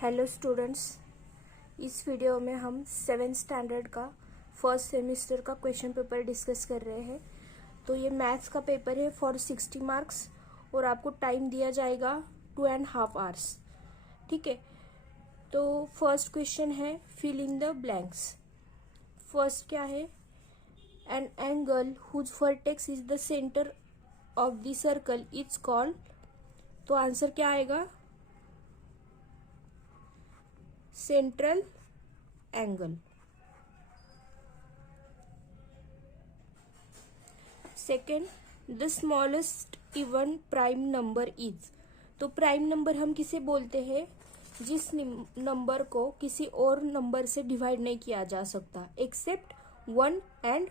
Hello students, इस video में हम 7th स्टैंडर्ड का फर्स्ट सेमेस्टर का क्वेश्चन पेपर डिस्कस कर रहे हैं। तो ये मैथ्स का पेपर है फॉर 60 मार्क्स और आपको टाइम दिया जाएगा 2.5 आवर्स। ठीक है, तो फर्स्ट क्वेश्चन है fill in the blanks. First क्या है? An angle whose vertex is the centre of the circle is called. तो आंसर क्या आएगा? Central angle. Second, the smallest even prime number is. तो प्राइम नंबर हम किसे बोलते हैं? जिस नंबर को किसी और नंबर से डिवाइड नहीं किया जा सकता except 1 and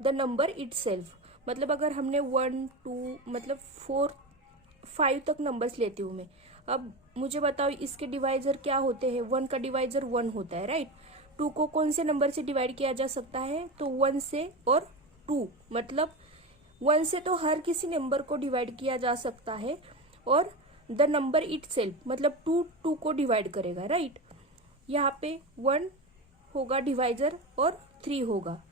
the number itself. मतलब अगर हमने 1, 2 मतलब 4, 5 तक नंबर्स लेती हूँ मैं। अब मुझे बताओ इसके डिवाइजर क्या होते हैं? 1 का डिवाइजर 1 होता है, राइट। 2 को कौन से नंबर से डिवाइड किया जा सकता है? तो 1 से और 2, मतलब 1 से तो हर किसी नंबर को डिवाइड किया जा सकता है और द नंबर इटसेल्फ मतलब 2 को डिवाइड करेगा, राइट। यहाँ पे 1 होगा डिवाइजर और 3 होगा।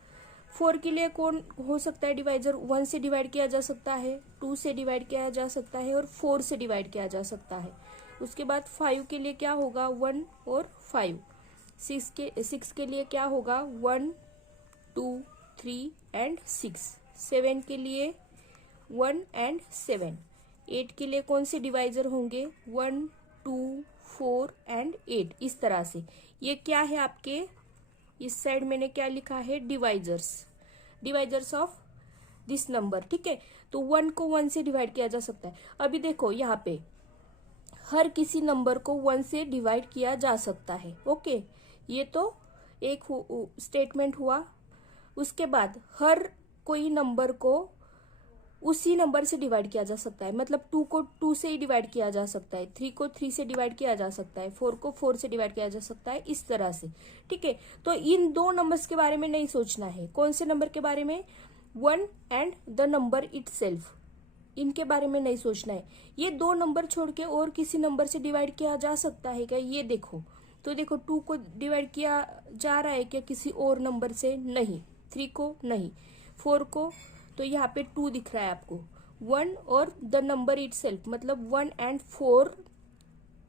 4 के लिए कौन हो सकता है डिवाइजर? 1 से डिवाइड किया जा सकता है, 2 से डिवाइड किया जा सकता है और 4 से डिवाइड किया जा सकता है। उसके बाद 5 के लिए क्या होगा? 1 और 5। 6 के लिए क्या होगा? 1, 2, 3 एंड 6। 7 के लिए 1 एंड 7। 8 के लिए कौन से डिवाइजर होंगे? 1, 2, 4 एंड 8। इस तरह से ये क्या है आपके इस साइड मैंने क्या लिखा है? Divisors of this number. ठीक है, तो 1 को 1 से डिवाइड किया जा सकता है। अभी देखो यहाँ पे हर किसी नंबर को 1 से डिवाइड किया जा सकता है। ओके, ये तो एक स्टेटमेंट हुआ। उसके बाद हर कोई नंबर को उसी नंबर से डिवाइड किया जा सकता है, मतलब 2 को 2 से ही डिवाइड किया जा सकता है, 3 को 3 से डिवाइड किया जा सकता है, 4 को 4 से डिवाइड किया जा सकता है, इस तरह से। ठीक है, तो इन 2 नंबर्स के बारे में नहीं सोचना है। कौन से नंबर के बारे में? 1 एंड द नंबर इटसेल्फ, इनके बारे में नहीं सोचना है। ये 2 नंबर छोड़ के और किसी नंबर से डिवाइड किया जा सकता है क्या? ये देखो, तो देखो 2 को डिवाइड किया जा रहा है क्या किसी और नंबर से? नहीं। 3 को नहीं। 4 को, तो यहाँ पे 2 दिख रहा है आपको। 1 और द नंबर इटसेल्फ मतलब 1 एंड 4,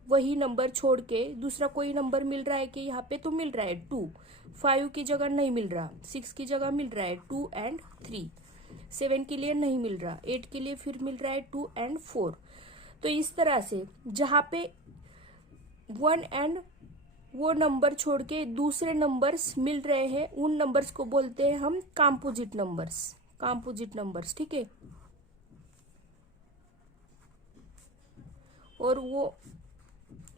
वही नंबर छोड़ के दूसरा कोई नंबर मिल रहा है कि यहाँ पे? तो मिल रहा है 2। 5 की जगह नहीं मिल रहा, 6 की जगह मिल रहा है 2 एंड 3। 7 के लिए नहीं मिल रहा, 8 के लिए फिर मिल रहा है 2 एंड 4। तो इस तरह से जहाँ पे 1 एंड वो नंबर छोड़ के दूसरे नंबर्स मिल रहे हैं उन नंबर्स को बोलते हैं हम कॉम्पोजिट नंबर्स। ठीक है, और वो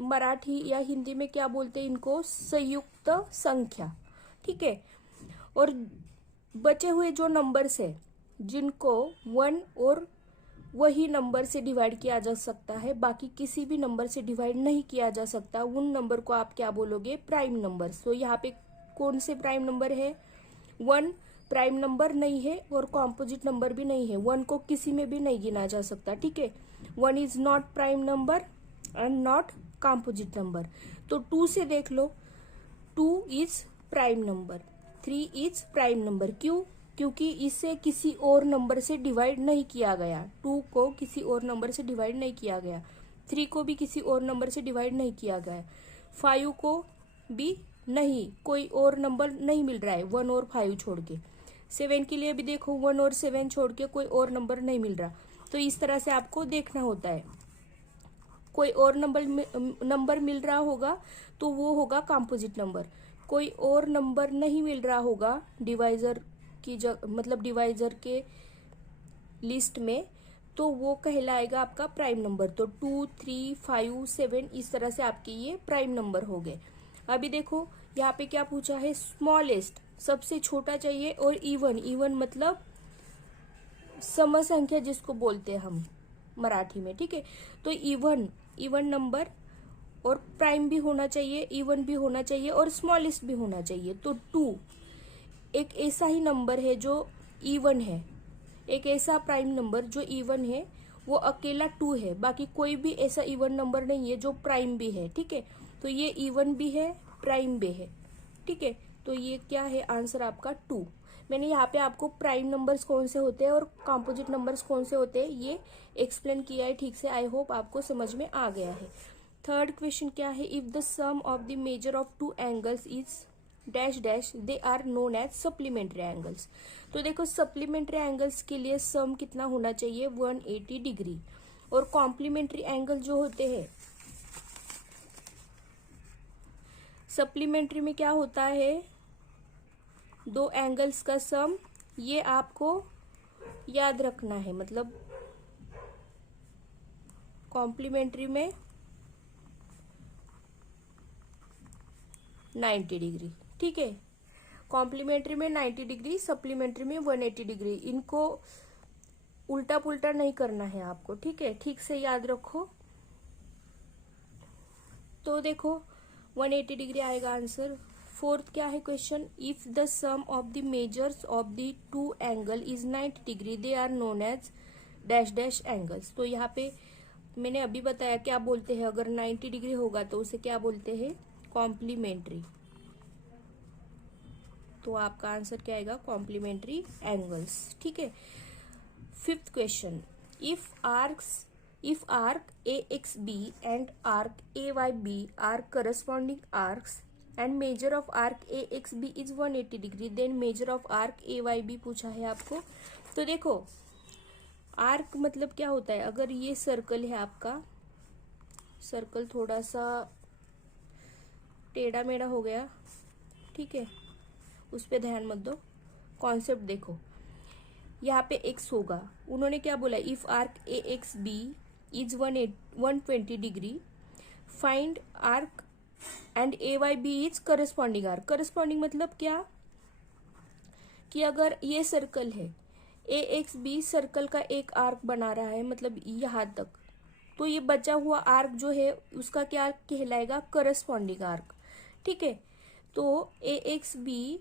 मराठी या हिंदी में क्या बोलते हैं इनको? संयुक्त संख्या। ठीक है, और बचे हुए जो नंबर्स है जिनको 1 और वही नंबर से डिवाइड किया जा सकता है, बाकी किसी भी नंबर से डिवाइड नहीं किया जा सकता, उन नंबर को आप क्या बोलोगे? Prime number. तो यहाँ पे कौन से प्राइम नंबर है? 1 प्राइम नंबर नहीं है और कॉम्पोजिट नंबर भी नहीं है। 1 को किसी में भी नहीं गिना जा सकता। ठीक है, 1 is not prime number and not composite number. तो 2 से देख लो, 2 is prime number, 3 is prime number. क्यों? क्योंकि इसे किसी और नंबर से डिवाइड नहीं किया गया। 2 को किसी और नंबर से डिवाइड नहीं किया गया, 3 को भी किसी और नंबर से डिवाइड नहीं किया गया, 5 को भी नहीं, कोई और नंबर नहीं मिल रहा है 1 और 5 छोड़ के। 7 के लिए भी देखो 1 और 7 छोड़ के कोई और नंबर नहीं मिल रहा। तो इस तरह से आपको देखना होता है। कोई और नंबर मिल रहा होगा तो वो होगा कॉम्पोजिट नंबर। कोई और नंबर नहीं मिल रहा होगा डिवाइजर की मतलब डिवाइजर के लिस्ट में, तो वो कहलाएगा आपका प्राइम नंबर। तो 2, 3, 5, 7 इस तरह से आपके ये प्राइम नंबर हो गए। अभी देखो यहाँ पे क्या पूछा है? स्मॉलेस्ट, सबसे छोटा चाहिए, और इवन मतलब सम संख्या जिसको बोलते हैं हम मराठी में। ठीक है, तो इवन नंबर और प्राइम भी होना चाहिए, इवन भी होना चाहिए और स्मॉलेस्ट भी होना चाहिए। तो 2 एक ऐसा ही नंबर है जो इवन है, एक ऐसा प्राइम नंबर जो इवन है वो अकेला 2 है, बाकी कोई भी ऐसा इवन नंबर नहीं है जो प्राइम भी है, ठीक है। तो ये इवन भी है, प्राइम भी है, ठीक है। तो ये क्या है आंसर आपका 2। मैंने यहाँ पे आपको प्राइम नंबर्स कौन से होते हैं और कॉम्पोजिट नंबर्स कौन से होते हैं ये एक्सप्लेन किया है ठीक से। आई होप आपको समझ में आ गया है। थर्ड क्वेश्चन क्या है, if the sum of the measure of two angles is dash dash they are known as supplementary angles. तो देखो सप्लीमेंट्री एंगल्स के लिए सम कितना होना चाहिए, 180 डिग्री। और कॉम्प्लीमेंट्री एंगल जो होते हैं, सप्लीमेंट्री में क्या होता है, दो एंगल्स का सम, ये आपको याद रखना है। मतलब कॉम्प्लीमेंट्री में 90 डिग्री, ठीक है। कॉम्प्लीमेंट्री में 90 डिग्री, सप्लीमेंट्री में 180 डिग्री। इनको उल्टा पुल्टा नहीं करना है आपको, ठीक है, ठीक से याद रखो। तो देखो 180 डिग्री आएगा आंसर। फोर्थ क्या है question, if the sum of the measures of the two angle is 90 degree they are known as dash dash angles. तो यहाँ पे मैंने अभी बताया क्या बोलते हैं, अगर 90 डिग्री होगा तो उसे क्या बोलते हैं, कॉम्प्लीमेंट्री। तो आपका आंसर क्या आएगा, कॉम्प्लीमेंट्री एंगल्स, ठीक है। Fifth question, if arc AXB and arc AYB are corresponding arcs and measure of arc AXB is 180 degree, then measure of arc AYB पूछा है आपको। तो देखो आर्क मतलब क्या होता है, अगर ये सर्कल है आपका, सर्कल थोड़ा सा टेढ़ा मेढ़ा हो गया, ठीक है, उस पर ध्यान मत दो, कॉन्सेप्ट देखो। यहाँ पे एक्स होगा, उन्होंने क्या बोला, if arc AXB is 120 degree find arc and AYB is corresponding arc. Corresponding मतलब क्या, कि अगर ये सर्कल है, AXB सर्कल का एक आर्क बना रहा है, मतलब यहाँ तक, तो ये बचा हुआ आर्क जो है उसका क्या कहलाएगा, करस्पॉन्डिंग आर्क, ठीक है। तो AXB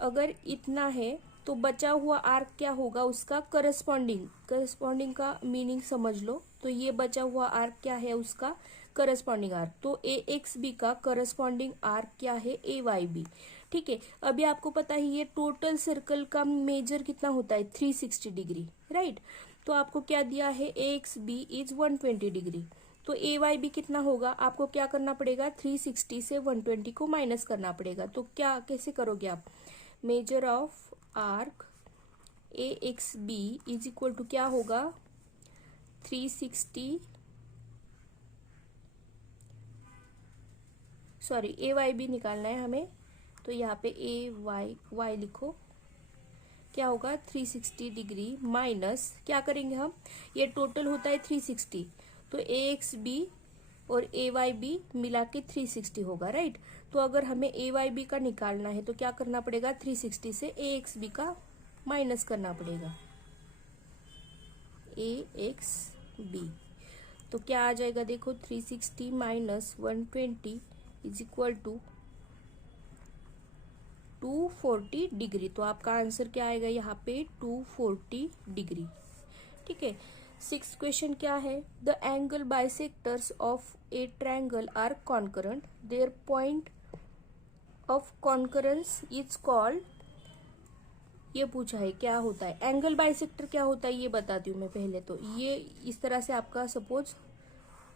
अगर इतना है तो बचा हुआ आर्क क्या होगा, उसका करस्पॉन्डिंग। करस्पॉन्डिंग का मीनिंग समझ लो, तो ये बचा हुआ आर्क क्या है, उसका करस्पॉन्डिंग आर्क। तो AXB का करस्पॉन्डिंग आर्क क्या है, AYB, ठीक है। अभी आपको पता है ये टोटल सर्कल का मेजर कितना होता है, 360 डिग्री, राइट। तो आपको क्या दिया है, AXB इज 120 डिग्री, तो AYB कितना होगा, आपको क्या करना पड़ेगा, 360 से 120 को माइनस करना पड़ेगा। तो क्या कैसे करोगे आप, measure of arc AXB is equal to क्या होगा, 360, सॉरी AYB निकालना है हमें, तो यहाँ पे AY लिखो, क्या होगा 360 डिग्री माइनस, क्या करेंगे हम, ये टोटल होता है 360, तो AXB और AYB मिला के 360 होगा, राइट। तो अगर हमें AYB का निकालना है तो क्या करना पड़ेगा, 360 से AXB का माइनस करना पड़ेगा, AXB। तो क्या आ जाएगा, देखो 360 minus 120 is equal to 240 degree. तो आपका आंसर क्या आएगा यहाँ पे, 240 डिग्री, ठीक है। सिक्स क्वेश्चन क्या है, the angle bisectors of a triangle are concurrent, their point of concurrence is called, ये पूछा है क्या होता है एंगल बाइसेक्टर, क्या होता है ये बताती हूँ मैं पहले। तो ये इस तरह से आपका सपोज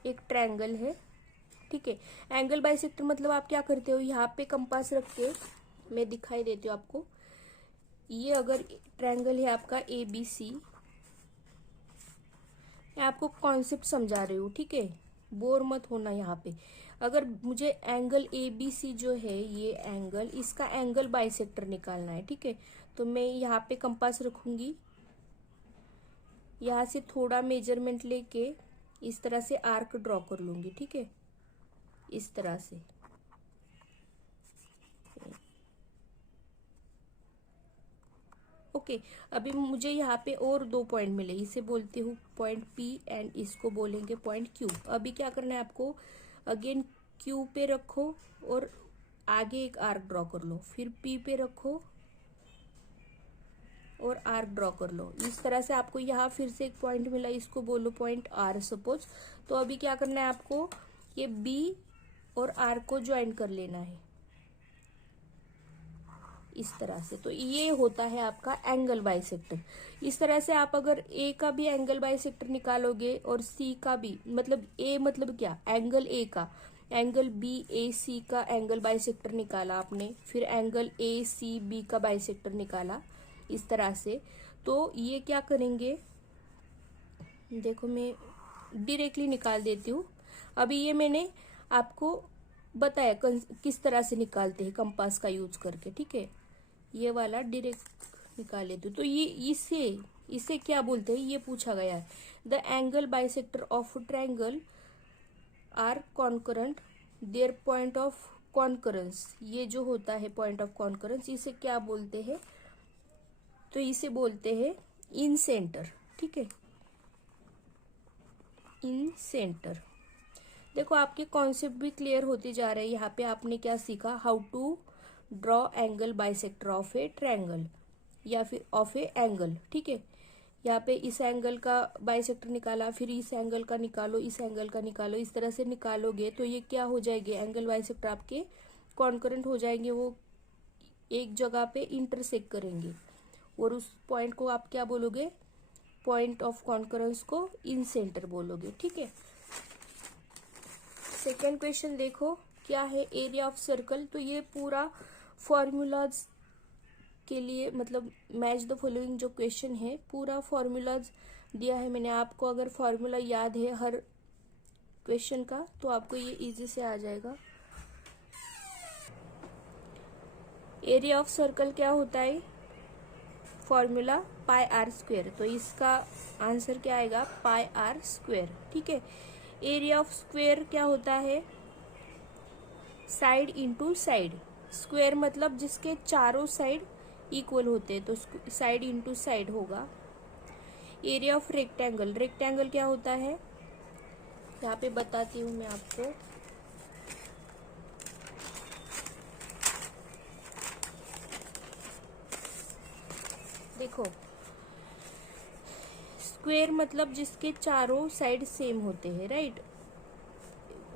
एक ट्रायंगल है, ठीक है। एंगल बाइसेक्टर मतलब आप क्या करते हो, यहाँ पे कंपास रख के, मैं दिखाई देती हूँ आपको, ये अगर ट्रायंगल है आपका ABC, मैं आपको कॉन्सेप्ट समझा रही हूँ, ठीक है, बोर मत होना यहाँ पे। अगर मुझे एंगल ABC जो है ये एंगल, इसका एंगल बाइसेक्टर निकालना है, ठीक है। तो मैं यहाँ पे कंपास रखूंगी, यहाँ से थोड़ा मेजरमेंट लेके इस तरह से आर्क ड्रॉ कर लूंगी, ठीक है, इस तरह से। ओके, अभी मुझे यहाँ पे और 2 पॉइंट मिले, इसे बोलती हूँ पॉइंट P एंड इसको बोलेंगे पॉइंट Q। अभी क्या करना है आपको, अगेन Q पे रखो और आगे एक आर्क ड्रॉ कर लो, फिर P पे रखो और आर ड्रॉ कर लो। इस तरह से आपको यहाँ फिर से एक पॉइंट मिला, इसको बोलो पॉइंट आर सपोज। तो अभी क्या करना है आपको, ये बी और आर को ज्वाइन कर लेना है इस तरह से। तो ये होता है आपका एंगल बाइसेक्टर। इस तरह से आप अगर ए का भी एंगल बाइसेक्टर निकालोगे और सी का भी, मतलब ए मतलब क्या, एंगल ए का, एंगल बी ए सी का एंगल बाइसेक्टर निकाला आपने, फिर एंगल ए सी बी का बाइसेक्टर निकाला इस तरह से। तो ये क्या करेंगे, देखो मैं डायरेक्टली निकाल देती हूँ। अभी ये मैंने आपको बताया किस तरह से निकालते हैं कंपास का यूज करके, ठीक है। ये वाला डायरेक्ट निकाल लेते हो। तो ये इसे क्या बोलते हैं, ये पूछा गया है। The angle bisector of triangle are concurrent, their point of concurrence, ये जो होता है पॉइंट ऑफ कॉन्करेंस, इसे क्या बोलते हैं, तो इसे बोलते हैं इन सेंटर, ठीक है, इन सेंटर। देखो आपके कॉन्सेप्ट भी क्लियर होते जा रहे हैं। यहाँ पे आपने क्या सीखा, how to draw angle bisector of a triangle या फिर ऑफ ए एंगल, ठीक है। यहाँ पे इस एंगल का बाइसेक्टर निकाला, फिर इस एंगल का निकालो, इस एंगल का निकालो, इस तरह से निकालोगे तो ये क्या हो जाएंगे, एंगल बाइसेक्टर आपके कॉन्करेंट हो जाएंगे, वो एक जगह पे इंटरसेक्ट करेंगे और उस पॉइंट को आप क्या बोलोगे, पॉइंट ऑफ कॉन्करेंस को इन सेंटर बोलोगे, ठीक है। सेकेंड क्वेश्चन देखो क्या है, एरिया ऑफ सर्कल। तो ये पूरा फॉर्मूलाज के लिए, मतलब मैच द फॉलोइंग जो क्वेश्चन है, पूरा फॉर्मूलाज दिया है मैंने आपको। अगर फॉर्मूला याद है हर क्वेश्चन का तो आपको ये इजी से आ जाएगा। एरिया ऑफ सर्कल क्या होता है, फॉर्मूला पाई आर स्क्वायर। तो इसका आंसर क्या आएगा, पाई आर स्क्वायर, ठीक है। एरिया ऑफ स्क्वायर क्या होता है, साइड इंटू साइड। स्क्वायर मतलब जिसके चारों साइड इक्वल होते हैं, तो साइड इंटू साइड होगा। एरिया ऑफ रेक्टेंगल, रेक्टेंगल क्या होता है, यहाँ पे बताती हूँ मैं आपको। देखो स्क्वायर मतलब जिसके चारों साइड सेम होते हैं, राइट,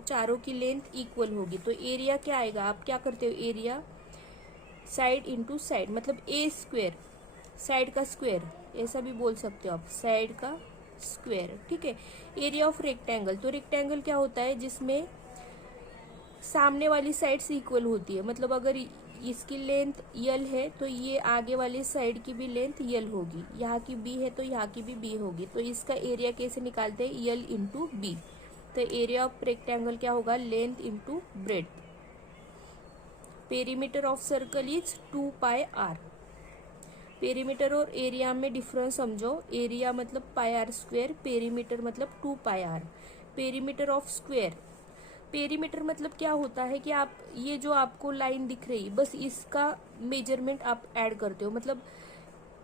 चारों की लेंथ इक्वल होगी। तो एरिया क्या आएगा, आप क्या करते हो, एरिया साइड इंटू साइड, मतलब ए स्क्वायर, साइड का स्क्वायर, ऐसा भी बोल सकते हो आप, साइड का स्क्वायर, ठीक है। एरिया ऑफ रेक्टेंगल, तो रेक्टेंगल क्या होता है, जिसमें सामने वाली साइड से इक्वल होती है, मतलब अगर इसकी लेंथ यल है तो ये आगे वाली साइड की भी लेंथ यल होगी, यहाँ की बी है तो यहाँ की भी बी होगी। तो इसका एरिया कैसे निकालते हैं, यल इंटू बी। तो एरिया ऑफ रेक्टेंगल क्या होगा, length into breadth. Perimeter of circle is 2 pi R. Perimeter और एरिया में डिफरेंस समझो, एरिया मतलब पाई आर स्क्वायर, पेरीमीटर मतलब 2 pi R. Perimeter of square, perimeter मतलब क्या होता है कि आप ये जो आपको लाइन दिख रही, बस इसका मेजरमेंट आप ऐड करते हो, मतलब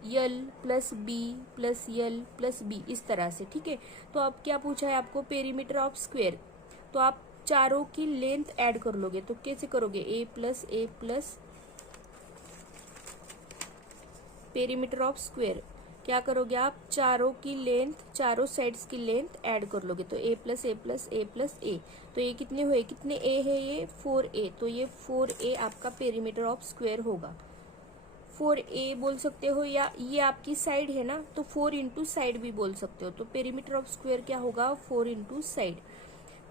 L plus B plus L plus B, इस तरह से, ठीक है। तो अब क्या पूछा है आपको, पेरीमीटर ऑफ स्क्वायर। तो आप चारों की लेंथ ऐड कर लोगे, तो कैसे करोगे, ए प्लस पेरीमीटर ऑफ स्क्वायर क्या करोगे आप, चारों की लेंथ, चारों साइड्स की लेंथ ऐड कर लोगे। तो ए प्लस ए प्लस ए प्लस ए, तो ये कितने हुए, कितने ए है, ये 4a। तो ये 4a आपका पेरीमीटर ऑफ स्क्वायर होगा। 4a बोल सकते हो, या ये आपकी साइड है ना, तो 4 इंटू साइड भी बोल सकते हो। तो पेरीमीटर ऑफ स्क्वायर क्या होगा, 4 into side.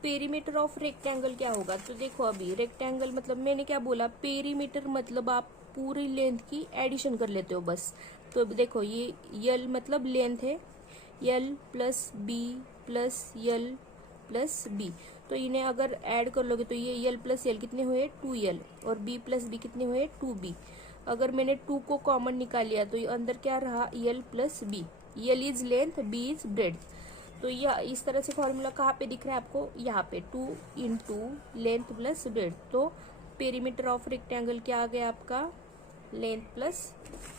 Perimeter of rectangle क्या होगा, तो देखो अभी रेक्टेंगल मतलब मैंने क्या बोला, पेरीमीटर मतलब आप पूरी लेंथ की एडिशन कर लेते हो बस। तो देखो ये यल मतलब लेंथ है, L plus B plus L plus B, तो इन्हें अगर ऐड कर लोगे तो ये यल प्लस यल कितने हुए, 2l, और बी प्लस बी कितने हुए, 2b। अगर मैंने 2 को कॉमन निकाल लिया तो ये अंदर क्या रहा, L plus B. L is length, B is breadth. तो यह इस तरह से फॉर्मूला कहाँ पे दिख रहा है आपको, यहाँ पे 2 इंटू लेंथ प्लस ब्रेड्थ। तो पेरीमीटर ऑफ रेक्टेंगल क्या आ गया आपका, लेंथ प्लस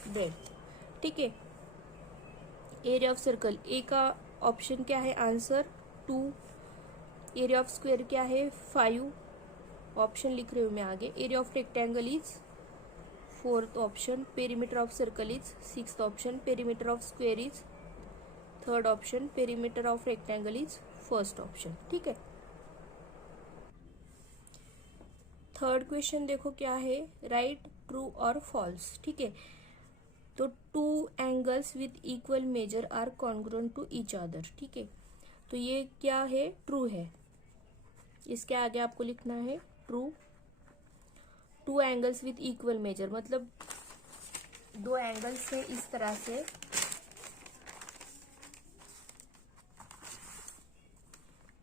ब्रेड्थ, ठीक है। एरिया ऑफ सर्कल, ए का ऑप्शन क्या है, आंसर 2। एरिया ऑफ स्क्वायर क्या है, 5, ऑप्शन लिख रही हूँ मैं आगे। Area of rectangle is fourth option perimeter of circle is, sixth option perimeter of square is, third option perimeter of rectangle is first option. ठीक है, थर्ड क्वेश्चन देखो क्या है, राइट ट्रू और फॉल्स। ठीक है, तो two angles with equal measure are congruent to each other. ठीक है, तो ये क्या है, ट्रू है। इसके आगे आपको लिखना है true. To angles with equal major मतलब दो एंगल्स है इस तरह से,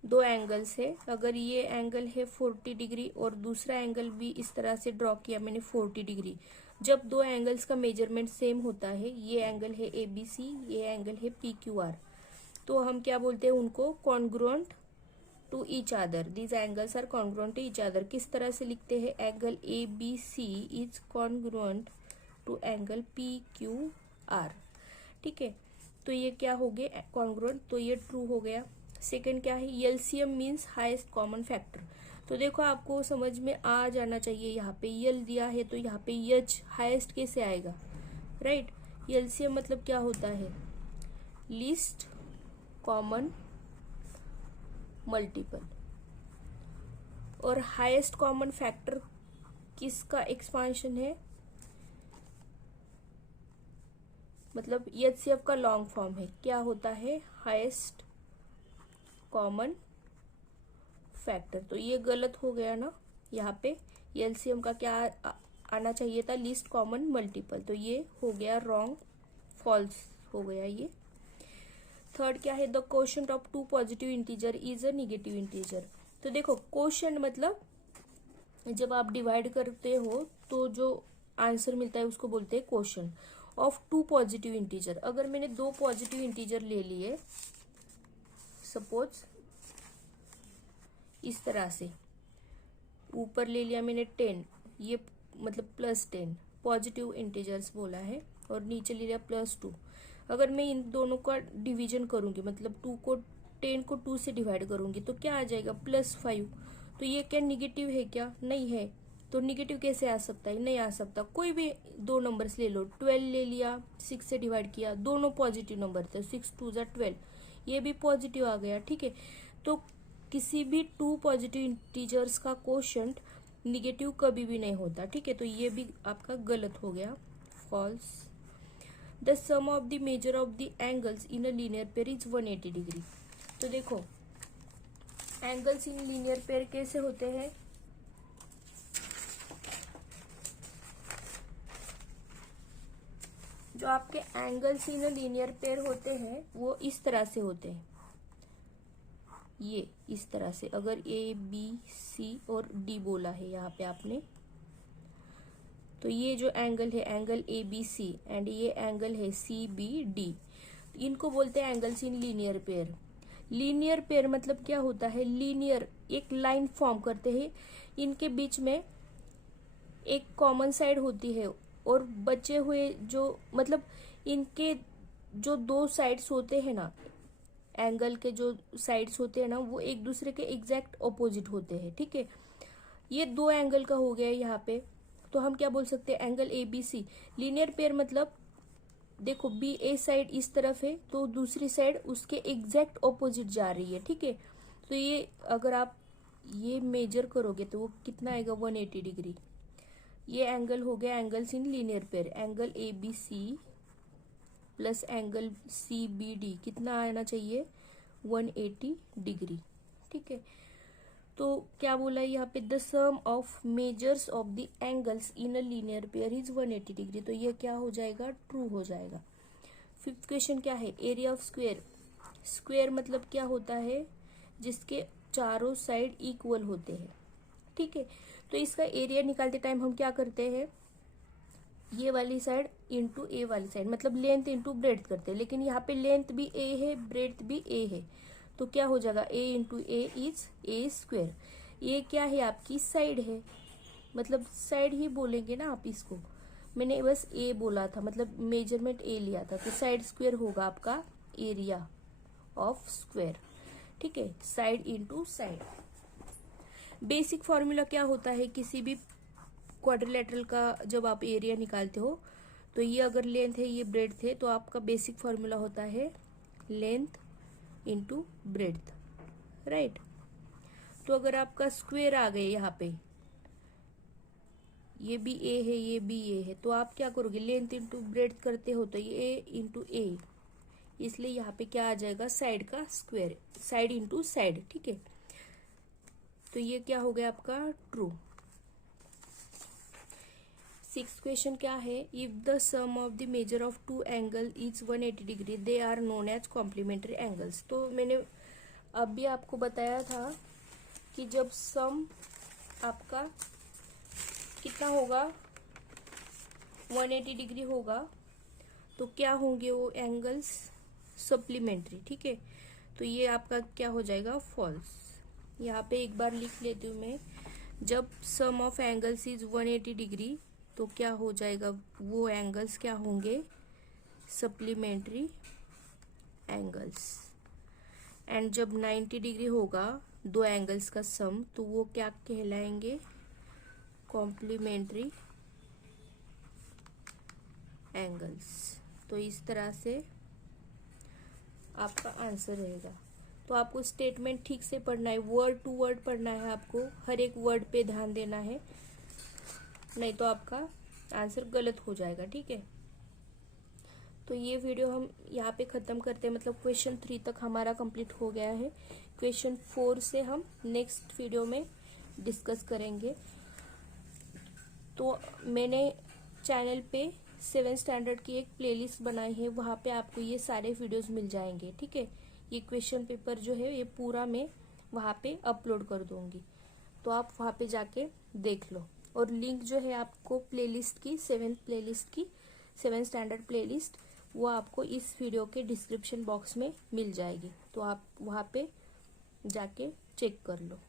दो एंगल्स है, अगर ये एंगल है 40 डिग्री और दूसरा एंगल भी इस तरह से ड्रॉ किया मैंने 40 डिग्री, जब दो एंगल्स का मेजरमेंट सेम होता है, ये एंगल है ABC, ये एंगल है PQR, तो हम क्या बोलते हैं उनको, congruent to each other. These angles are congruent to each other. किस तरह से लिखते हैं, angle ABC is congruent to angle PQR। ठीक है, तो ये क्या हो गया, कॉन्ग्रुएंट, तो ये ट्रू हो गया। सेकंड क्या है, LCM means highest common factor. तो देखो आपको समझ में आ जाना चाहिए, यहाँ पे यल दिया है तो यहाँ पे एच हाईएस्ट कैसे आएगा, राइट। एलसीएम मतलब क्या होता है, लीस्ट कॉमन मल्टीपल, और हाईएस्ट कॉमन फैक्टर किसका एक्सपांशन है, मतलब एचसीएफ का लॉन्ग फॉर्म है, क्या होता है, हाईएस्ट कॉमन फैक्टर। तो ये गलत हो गया ना, यहाँ पे एलसीएम का क्या आना चाहिए था, लीस्ट कॉमन मल्टीपल, तो ये हो गया रॉन्ग, फॉल्स हो गया ये। थर्ड क्या है, the quotient of two positive integer is a negative integer. तो देखो कोशेंट मतलब जब आप डिवाइड करते हो तो जो आंसर मिलता है उसको बोलते हैं quotient of two positive integer. अगर मैंने दो पॉजिटिव इंटीजर ले लिए, सपोज इस तरह से, ऊपर ले लिया मैंने 10, ये मतलब +10 पॉजिटिव इंटीजर्स बोला है, और नीचे ले लिया +2। अगर मैं इन दोनों का डिवीजन करूंगी, मतलब 10 को 2 से डिवाइड करूंगी, तो क्या आ जाएगा, +5। तो ये क्या निगेटिव है क्या, नहीं है। तो निगेटिव कैसे आ सकता है, नहीं आ सकता। कोई भी दो नंबर्स ले लो, 12 ले लिया, 6 से डिवाइड किया, दोनों पॉजिटिव नंबर थे, 6 2 12, ये भी पॉजिटिव आ गया। ठीक है, तो किसी भी टू पॉजिटिव इंटीजर्स का कोशेंट निगेटिव कभी भी नहीं होता। ठीक है, तो ये भी आपका गलत हो गया, false. The sum of the measure of the angles in a linear pair is 180 degree. तो देखो एंगल्स इन लीनियर पेयर कैसे होते हैं, जो आपके angles in a linear pair होते हैं वो इस तरह से होते हैं, ये इस तरह से। अगर ABC और D बोला है यहाँ पे आपने, तो ये जो एंगल है एंगल ABC एंड ये एंगल है CBD, इनको बोलते हैं angles in linear pair. Linear pair मतलब क्या होता है, लीनियर एक लाइन फॉर्म करते हैं, इनके बीच में एक कॉमन साइड होती है, और बचे हुए जो मतलब इनके जो दो साइड्स होते हैं ना, एंगल के जो साइड्स होते हैं ना, वो एक दूसरे के एग्जैक्ट ऑपोजिट होते हैं। ठीक है, ये दो एंगल का हो गया यहाँ पे, तो हम क्या बोल सकते हैं, एंगल ABC। लीनियर पेयर मतलब देखो BA साइड इस तरफ है तो दूसरी साइड उसके एग्जैक्ट ऑपोजिट जा रही है। ठीक है, तो ये अगर आप ये मेजर करोगे तो वो कितना आएगा, 180 डिग्री। ये एंगल हो गया angles in linear pair, angle ABC plus angle CBD कितना आना चाहिए, 180 डिग्री। ठीक है, तो क्या बोला है यहाँ पे, the sum of measures of the angles in a linear pair is 180 degree. तो ये क्या हो जाएगा, ट्रू हो जाएगा। फिफ्थ क्वेश्चन क्या है, एरिया ऑफ स्क्वेयर। स्क्वेयर मतलब क्या होता है, जिसके चारों साइड इक्वल होते हैं। ठीक है, तो इसका एरिया निकालते टाइम हम क्या करते हैं, ये वाली साइड इंटू ए वाली साइड, मतलब लेंथ इंटू ब्रेड्थ करते हैं, लेकिन यहाँ पे लेंथ भी ए है ब्रेड्थ भी ए है, तो क्या हो जाएगा, A into A is A square. ये क्या है, आपकी साइड है, मतलब साइड ही बोलेंगे ना आप इसको, मैंने बस ए बोला था, मतलब मेजरमेंट ए लिया था, तो साइड स्क्वेयर होगा आपका एरिया ऑफ स्क्वेयर। ठीक है, side into side. Basic formula क्या होता है किसी भी क्वाड्रिलेटरल का जब आप एरिया निकालते हो तो ये अगर लेंथ है, ये ब्रेड्थ है, तो आपका बेसिक फॉर्मूला होता है लेंथ इंटू ब्रेड्थ, राइट। तो अगर आपका स्क्वायर आ गए यहाँ पे, ये भी ए है, ये भी ए है, तो आप क्या करोगे, लेंथ इंटू ब्रेड्थ करते हो तो ये ए इंटू ए, इसलिए यहाँ पे क्या आ जाएगा, साइड का स्क्वायर, साइड इंटू साइड, ठीक है। तो ये क्या हो गया आपका ट्रू। 6th क्वेश्चन क्या है, if the sum of the measure of two angle is 180 degree they are known as complementary angles. तो मैंने अभी आपको बताया था कि जब सम आपका कितना होगा, 180 डिग्री होगा, तो क्या होंगे वो एंगल्स, सप्लीमेंट्री, ठीक है। तो ये आपका क्या हो जाएगा, फॉल्स। यहाँ पे एक बार लिख लेती हूँ मैं, जब सम ऑफ एंगल्स इज 180 डिग्री तो क्या हो जाएगा, वो एंगल्स क्या होंगे, सप्लीमेंट्री एंगल्स। एंड जब 90 डिग्री होगा दो एंगल्स का सम, तो वो क्या कहलाएंगे, कॉम्प्लीमेंट्री एंगल्स। तो इस तरह से आपका आंसर रहेगा। तो आपको स्टेटमेंट ठीक से पढ़ना है, वर्ड टू वर्ड पढ़ना है, आपको हर एक वर्ड पे ध्यान देना है, नहीं तो आपका आंसर गलत हो जाएगा, ठीक है। तो ये वीडियो हम यहाँ पे ख़त्म करते हैं, मतलब क्वेश्चन 3 तक हमारा कंप्लीट हो गया है। क्वेश्चन 4 से हम नेक्स्ट वीडियो में डिस्कस करेंगे। तो मैंने चैनल पे 7th स्टैंडर्ड की एक प्लेलिस्ट बनाई है, वहाँ पे आपको ये सारे वीडियोस मिल जाएंगे, ठीक है। ये क्वेश्चन पेपर जो है ये पूरा मैं वहाँ पे अपलोड कर दूंगी, तो आप वहाँ पे जाके देख लो। और लिंक जो है आपको प्लेलिस्ट की, 7th स्टैंडर्ड प्लेलिस्ट, वो आपको इस वीडियो के डिस्क्रिप्शन बॉक्स में मिल जाएगी, तो आप वहाँ पे जाके चेक कर लो।